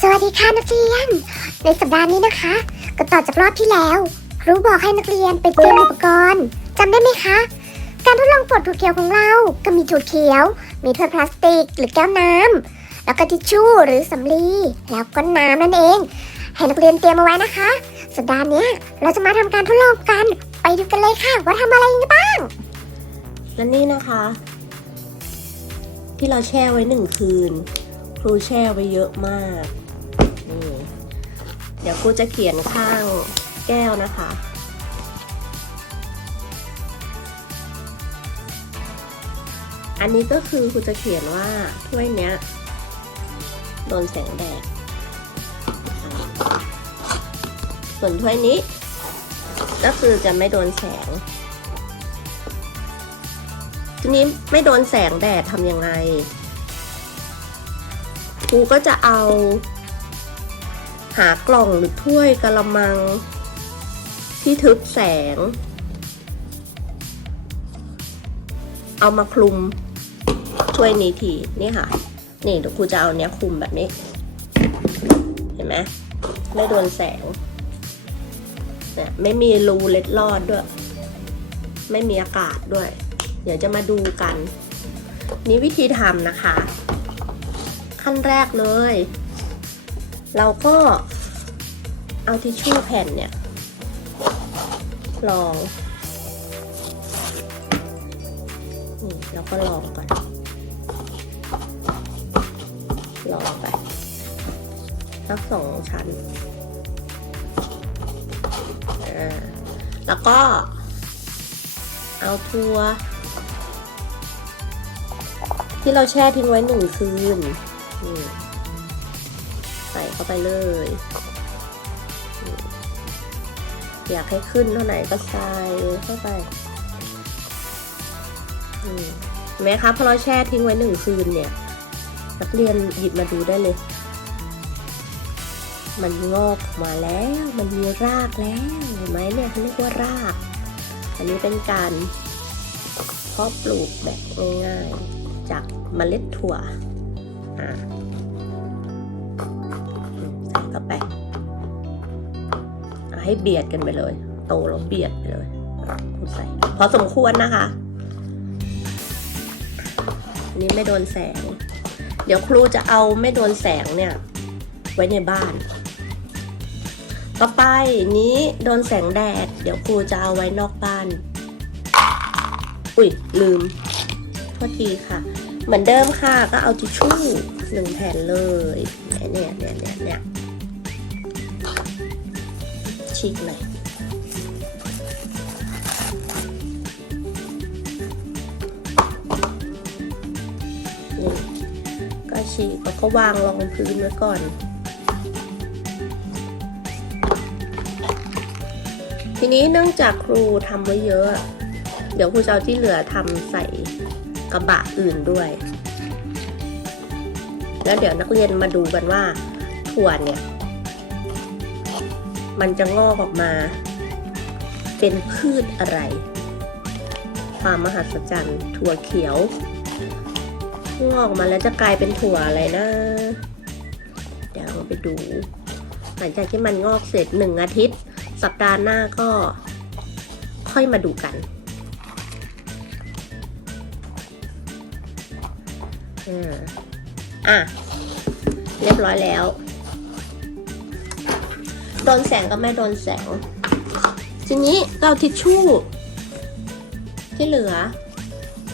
สวัสดีค่ะนักเรียน ในสัปดาห์นี้นะคะ ก็ต่อจากรอบที่แล้ว ครูบอกให้นักเรียนไปเตรียมอุปกรณ์จำได้ไหมคะ การทดลองปลดถั่วเขียวของเรา ก็มีถั่วเขียว มีถ้วยพลาสติก หรือแก้วน้ำแล้วก็ทิชชู่หรือสำลีแล้วก็น้ำนั่นเอง ให้นักเรียนเตรียมเอาไว้นะคะ สัปดาห์นี้เราจะมาทำการทดลองกัน ไปดูกันเลยค่ะว่าทำอะไรกันบ้างและนี่นะคะ ที่เราแช่ไว้หนึ่งคืน ครูแช่ไว้เยอะมาก ดี๋ยวครูจะเขียนข้างแก้วนะคะ อันนี้ก็คือครูจะเขียนว่าถ้วยเนี้ยโดนแสงแดด ส่วนถ้วยนี้ ก็คือจะไม่โดนแสง ทีนี้ไม่โดนแสงแดดทำยังไงครูก็จะเอา หากล่องหรือถ้วยกระมัง ที่ทึบแสง เอามาคลุมถ้วยนี้ทีนี่ค่ะ นี่เดี๋ยวครูจะเอาเนี้ยคลุมแบบนี้ เห็นไหมไม่โดนแสงเนี่ยไม่มีรูเล็ดลอดด้วย ไม่มีอากาศด้วย เดี๋ยวจะมาดูกัน นี่วิธีทำนะคะ ขั้นแรกเลย เราก็ เอาทิชชู่แผ่นเนี่ยลองนี่เราก็ลองก่อน ลองไปสักสองชั้นอ่าแล้วก็ เอาทัว ที่เราแช่ทิ้งไว้หนึ่งคืนนี่ใส่เข้าไปเลย อยากให้ขึ้นเท่าไหร่ก็ใส่เข้าไปเห็นไหมคะพอเราแช่ทิ้งไว้หนึ่งคืนเนี่ยนักเรียนหยิบมาดูได้เลย มันงอกมาแล้ว มันมีรากแล้วเห็นไหมเนี่ยเขาเรียกว่าราก อันนี้เป็นการเพาะปลูกแบบง่ายๆจากเมล็ดถั่วอะใส่เข้าไป ให้เบียดกันไปเลยโตแล้วเบียดไปเลยใส่พอสมควรนะคะนนี้ไม่โดนแสง เดี๋ยวครูจะเอาไม่โดนแสงเนี่ย ไว้ในบ้าน ต่อไปนี้โดนแสงแดด เดี๋ยวครูจะเอาไว้นอกบ้าน อุ้ยลืมโทษทีค่ะ เหมือนเดิมค่ะก็เอาทิชชู่หนึ่งแผ่นเลยเนี่ยเนี่ยเนี่ยเนี่ยเนี่ย ฉีกหน่อยนี่ก็ฉีกแล้วก็วางรองพื้นไว้ก่อนทีนี้เนื่องจากครูทำไว้เยอะ เดี๋ยวครูจะเอาที่เหลือทำใส่กระบะอื่นด้วย แล้วเดี๋ยวนักเรียนมาดูกันว่าถั่วเนี่ย มันจะงอกออกมา เป็นพืชอะไร ความมหัศจรรย์ ถั่วเขียวงอกออกมาแล้วจะกลายเป็นถั่วอะไรนะ เดี๋ยวเราไปดู หลังจากที่มันงอกเสร็จหนึ่งอาทิตย์ สัปดาห์หน้าก็ค่อยมาดูกันอ่าอะเรียบร้อยแล้ว ดนแสงก็ไม่โดนแสง ทีนี้เอาทิชชู่ ที่เหลือ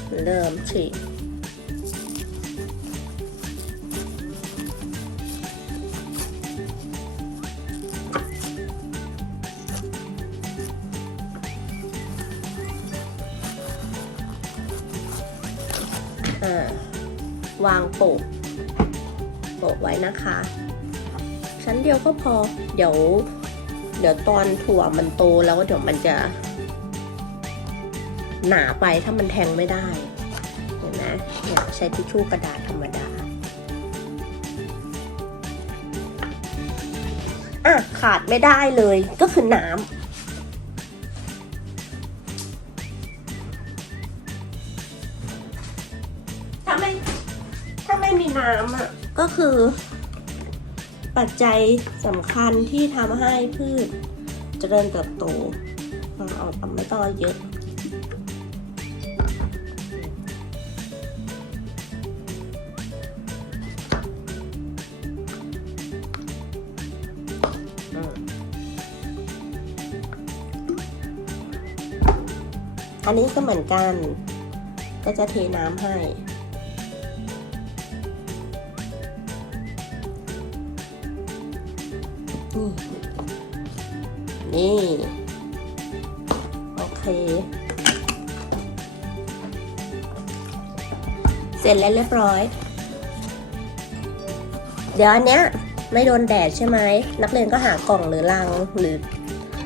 เหมือนเดิมฉีกอ่าวางโปะโปะไว้นะคะ ชั้นเดียวก็พอ เดี๋ยว เดี๋ยวตอนถั่วมันโตแล้วเดี๋ยวมันจะ หนาไปถ้ามันแทงไม่ได้ เห็นไหมเนี่ยใช้ทิชชู่กระดาษธรรมดา อะขาดไม่ได้เลยก็คือน้ำถ้าไม่ถ้าไม่มีน้ำอะก็คือ ปัจจัยสำคัญที่ทำให้พืชเจริญเติบโตออาเอาไม่ต้องเยอะอันนี้ก็เหมือนกัน ก็จะเทน้ำให้ นี่นี่ โอเค เสร็จแล้วเรียบร้อย เดี๋ยวอันเนี้ยไม่โดนแดดใช่ไหม นักเรียนก็หากล่องหรือลังหรือ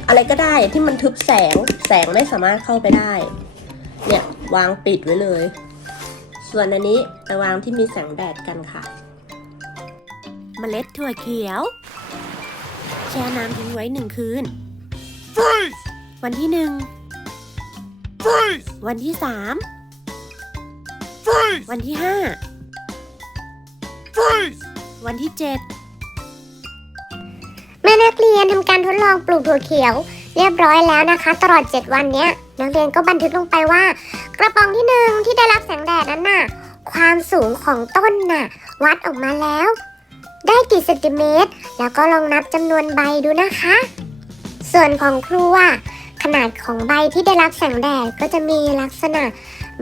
อะไรก็ได้ที่มันทึบแสง แสงไม่สามารถเข้าไปได้ เนี่ยวางปิดไว้เลย ส่วนอันนี้ไปวางที่มีแสงแดดกันค่ะเมล็ดถั่วเขียว ช่น้ำทิ้งไว้หนึ่งคืน Freeze! วันที่หนึ่ง Freeze! วันที่สาม Freeze! วันที่ห้า Freeze! วันที่เจ็ด เมื่อนักเรียนทำการทดลองปลูกถั่วเขียว เรียบร้อยแล้วนะคะ ตลอด 7 วันเนี้ยนักเรียนก็บันทึกลงไปว่า กระป๋องที่หนึ่งที่ได้รับแสงแดดนั้นน่ะ ความสูงของต้นน่ะ วัดออกมาแล้ว ได้กี่เซนติเมตร แล้วก็ลองนับจำนวนใบดูนะคะ ส่วนของครูอะขนาดของใบที่ได้รับแสงแดดก็จะมีลักษณะ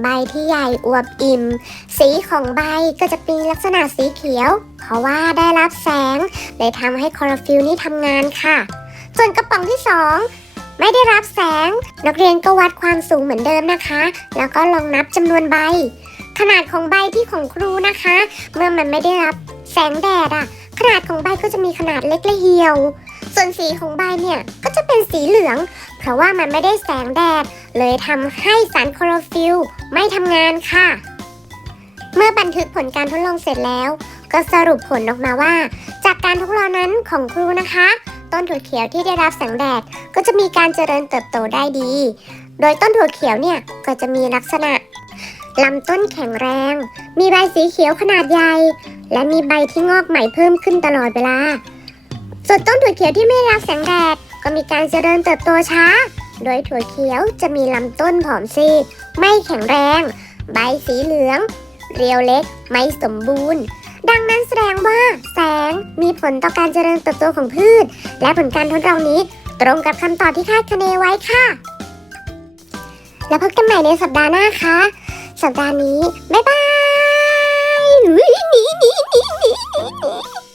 ใบที่ใหญ่อวบอิ่ม สีของใบก็จะมีลักษณะสีเขียว เพราะว่าได้รับแสงเลยทำให้คลอโรฟิลนี่ทำงานค่ะ ส่วนกระป๋องที่ 2 ไม่ได้รับแสง นักเรียนก็วัดความสูงเหมือนเดิมนะคะ แล้วก็ลองนับจำนวนใบ ขนาดของใบที่ของครูนะคะ เมื่อมันไม่ได้รับแสงแดดอะขนาดของใบก็จะมีขนาดเล็กและเหี่ยว ส่วนสีของใบเนี่ยก็จะเป็นสีเหลือง เพราะว่ามันไม่ได้แสงแดด เลยทำให้สารคลอโรฟิลไม่ทำงานค่ะ เมื่อบันทึกผลการทดลองเสร็จแล้ว ก็สรุปผลออกมาว่า จากการทดลองนั้นของครูนะคะ ต้นถั่วเขียวที่ได้รับแสงแดดก็จะมีการเจริญเติบโตได้ดี โดยต้นถั่วเขียวเนี่ยก็จะมีลักษณะ ลำต้นแข็งแรง มีใบสีเขียวขนาดใหญ่ และมีใบที่งอกใหม่เพิ่มขึ้นตลอดเวลา ส่วนต้นถั่วเขียวที่ไม่รับแสงแดด ก็มีการเจริญเติบโตช้า โดยถั่วเขียวจะมีลำต้นผอมซีด ไม่แข็งแรง ใบสีเหลือง เรียวเล็ก ไม่สมบูรณ์ ดังนั้นแสดงว่าแสงมีผลต่อการเจริญเติบโตของพืช และผลการทดลองนี้ ตรงกับคำตอบที่คาดคะเนไว้ค่ะ แล้วพบกันใหม่ในสัปดาห์หน้าค่ะ สัปดาห์นี้ บ๊ายบาย